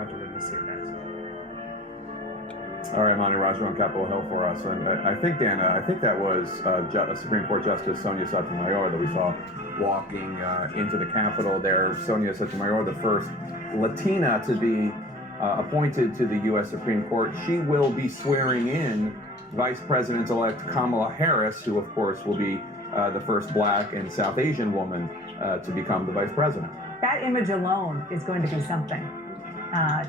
about to witness here next. All right, Monty Roger on Capitol Hill for us. And I think, Dan, I think that was Supreme Court Justice Sonia Sotomayor that we saw walking into the Capitol there. Sonia Sotomayor, the first Latina to be appointed to the U.S. Supreme Court. She will be swearing in Vice President-elect Kamala Harris, who, of course, will be the first Black and South Asian woman to become the Vice President. That image alone is going to be something.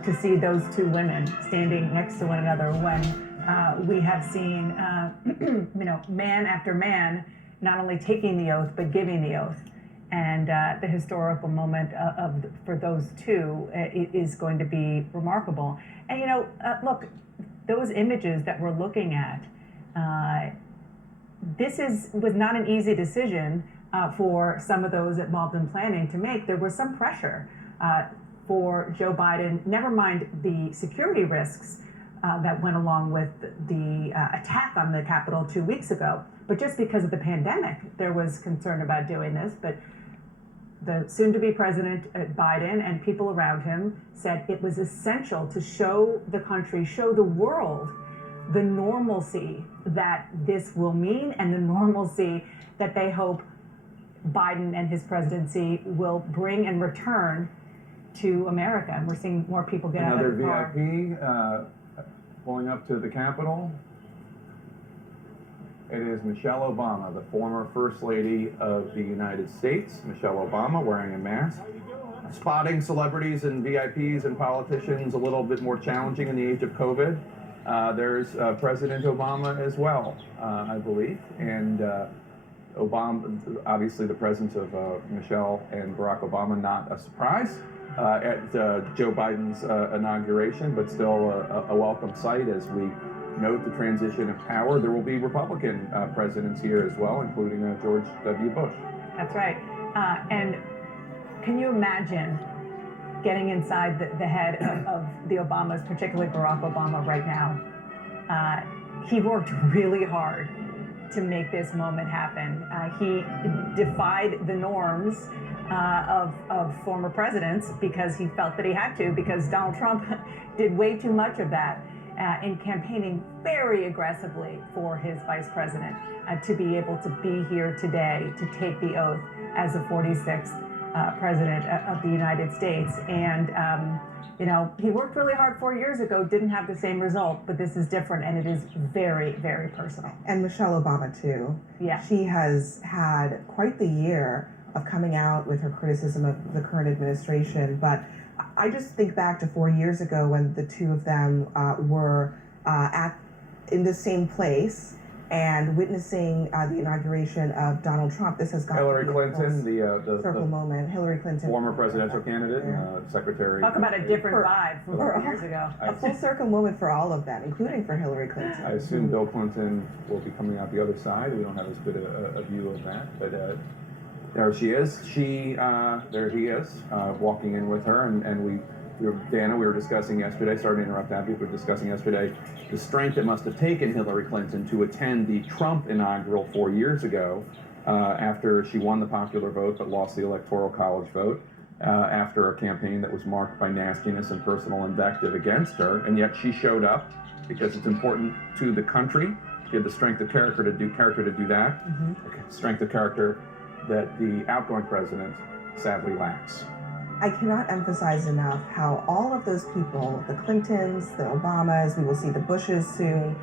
To see those two women standing next to one another when we have seen, man after man, not only taking the oath, but giving the oath. And the historical moment for those two is going to be remarkable. And, look, those images that we're looking at, was not an easy decision for some of those involved in planning to make. There was some pressure for Joe Biden, never mind the security risks that went along with the attack on the Capitol 2 weeks ago. But just because of the pandemic, there was concern about doing this. But the soon-to-be President Biden and people around him said it was essential to show the country, show the world the normalcy that this will mean and the normalcy that they hope Biden and his presidency will bring and return to America. And we're seeing more people get out of the car. Another VIP pulling up to the Capitol. It is Michelle Obama, the former First Lady of the United States. Michelle Obama wearing a mask. Spotting celebrities and VIPs and politicians a little bit more challenging in the age of COVID. There's President Obama as well, I believe. And Obama, obviously the presence of Michelle and Barack Obama, not a surprise at Joe Biden's inauguration, but still a welcome sight as we note the transition of power. There will be Republican presidents here as well, including George W. Bush. That's right. And can you imagine getting inside the head of the Obamas, particularly Barack Obama right now? He worked really hard to make this moment happen. He defied the norms of former presidents because he felt that he had to, because Donald Trump did way too much of that in campaigning very aggressively for his vice president to be able to be here today to take the oath as the 46th president of the United States. And, he worked really hard 4 years ago, didn't have the same result, but this is different, and it is very, very personal. And Michelle Obama, too. Yeah. She has had quite the year of coming out with her criticism of the current administration, but I just think back to 4 years ago when the two of them were in the same place and witnessing the inauguration of Donald Trump. This has got Hillary Clinton, the circle moment. Hillary Clinton, former presidential candidate, Secretary. Talk about a different vibe from 4 years ago. A full circle moment for all of them, including for Hillary Clinton. I assume Bill Clinton will be coming out the other side. We don't have as good a view of that, but there she is. There he is, walking in with her, and Dana, we were discussing yesterday, sorry to interrupt Abby, we were discussing yesterday the strength it must have taken Hillary Clinton to attend the Trump inaugural 4 years ago after she won the popular vote but lost the Electoral College vote, after a campaign that was marked by nastiness and personal invective against her, and yet she showed up because it's important to the country. She had the strength of character to do that, strength of character that the outgoing president sadly lacks. I cannot emphasize enough how all of those people, the Clintons, the Obamas, we will see the Bushes soon,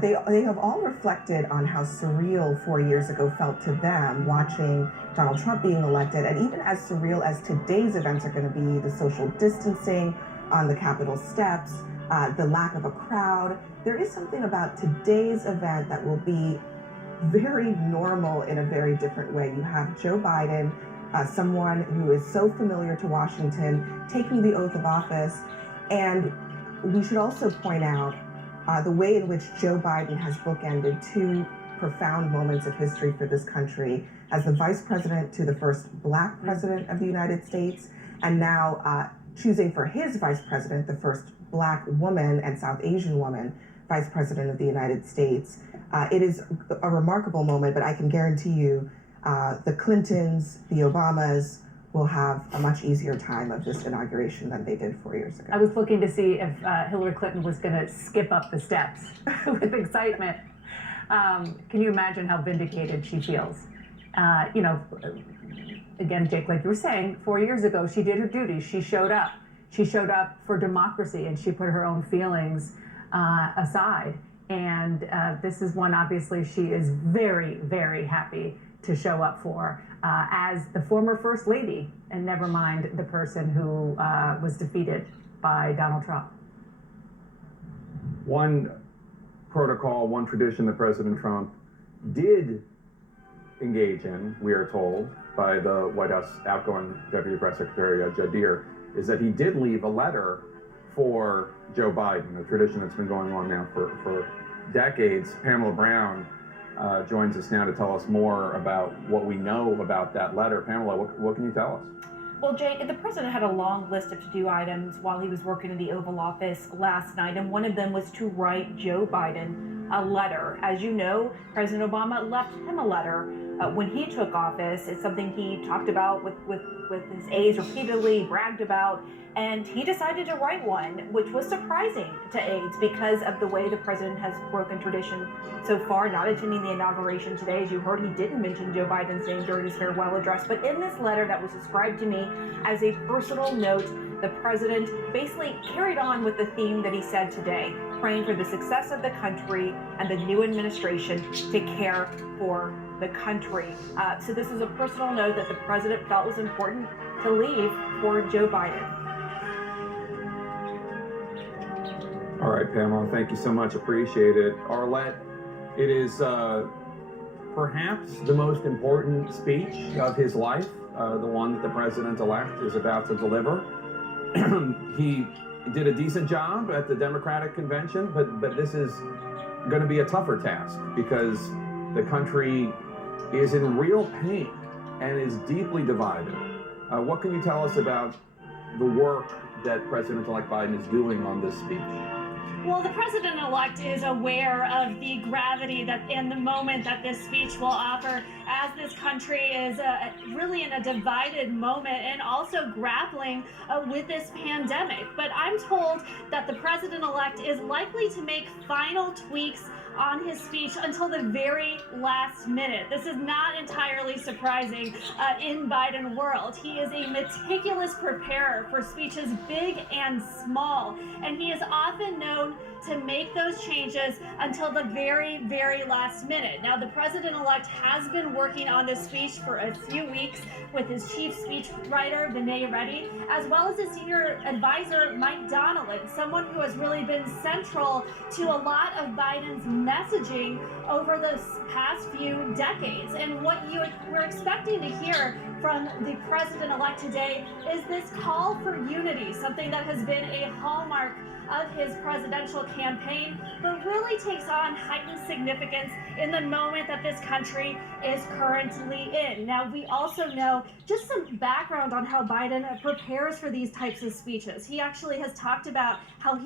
they have all reflected on how surreal 4 years ago felt to them watching Donald Trump being elected, and even as surreal as today's events are going to be, the social distancing on the Capitol steps, the lack of a crowd. There is something about today's event that will be very normal in a very different way. You have Joe Biden, someone who is so familiar to Washington, taking the oath of office. And we should also point out the way in which Joe Biden has bookended two profound moments of history for this country as the vice president to the first Black president of the United States, and now choosing for his vice president the first Black woman and South Asian woman vice president of the United States. It is a remarkable moment, but I can guarantee you the Clintons, the Obamas will have a much easier time of this inauguration than they did 4 years ago. I was looking to see if Hillary Clinton was going to skip up the steps with excitement. Can you imagine how vindicated she feels? You know, again, Jake, like you were saying, 4 years ago, she did her duty. She showed up. She showed up for democracy, and she put her own feelings aside. And this is one, obviously, she is very, very happy to show up for as the former First Lady, and never mind the person who was defeated by Donald Trump. One protocol, one tradition that President Trump did engage in, we are told, by the White House outgoing Deputy Press Secretary Judd Deere, is that he did leave a letter for Joe Biden, a tradition that's been going on now for decades. Pamela Brown joins us now to tell us more about what we know about that letter. Pamela, what can you tell us? Well, Jake, the president had a long list of to-do items while he was working in the Oval Office last night, and one of them was to write Joe Biden a letter. As you know, President Obama left him a letter when he took office. It's something he talked about with his aides repeatedly, bragged about, and he decided to write one, which was surprising to aides because of the way the president has broken tradition so far, not attending the inauguration today. As you heard, he didn't mention Joe Biden's name during his farewell address, but in this letter that was described to me as a personal note, the president basically carried on with the theme that he said today, praying for the success of the country and the new administration to care for the country. So this is a personal note that the president felt was important to leave for Joe Biden. All right, Pamela, thank you so much. Appreciate it. Arlette, it is perhaps the most important speech of his life, the one that the president-elect is about to deliver. He did a decent job at the Democratic convention, but this is going to be a tougher task because the country is in real pain and is deeply divided. What can you tell us about the work that President-elect Biden is doing on this speech? Well, the president-elect is aware of the gravity that in the moment that this speech will offer, as this country is really in a divided moment and also grappling with this pandemic. But I'm told that the president-elect is likely to make final tweaks on his speech until the very last minute. This is not entirely surprising in Biden world. He is a meticulous preparer for speeches big and small, and he is often known to make those changes until the very, very last minute. Now, the president-elect has been working on this speech for a few weeks with his chief speechwriter, Vinay Reddy, as well as his senior advisor, Mike Donnellan, someone who has really been central to a lot of Biden's messaging over the past few decades. And what we're expecting to hear from the president-elect today is this call for unity, something that has been a hallmark of his presidential campaign, but really takes on heightened significance in the moment that this country is currently in. Now, we also know just some background on how Biden prepares for these types of speeches. He actually has talked about how he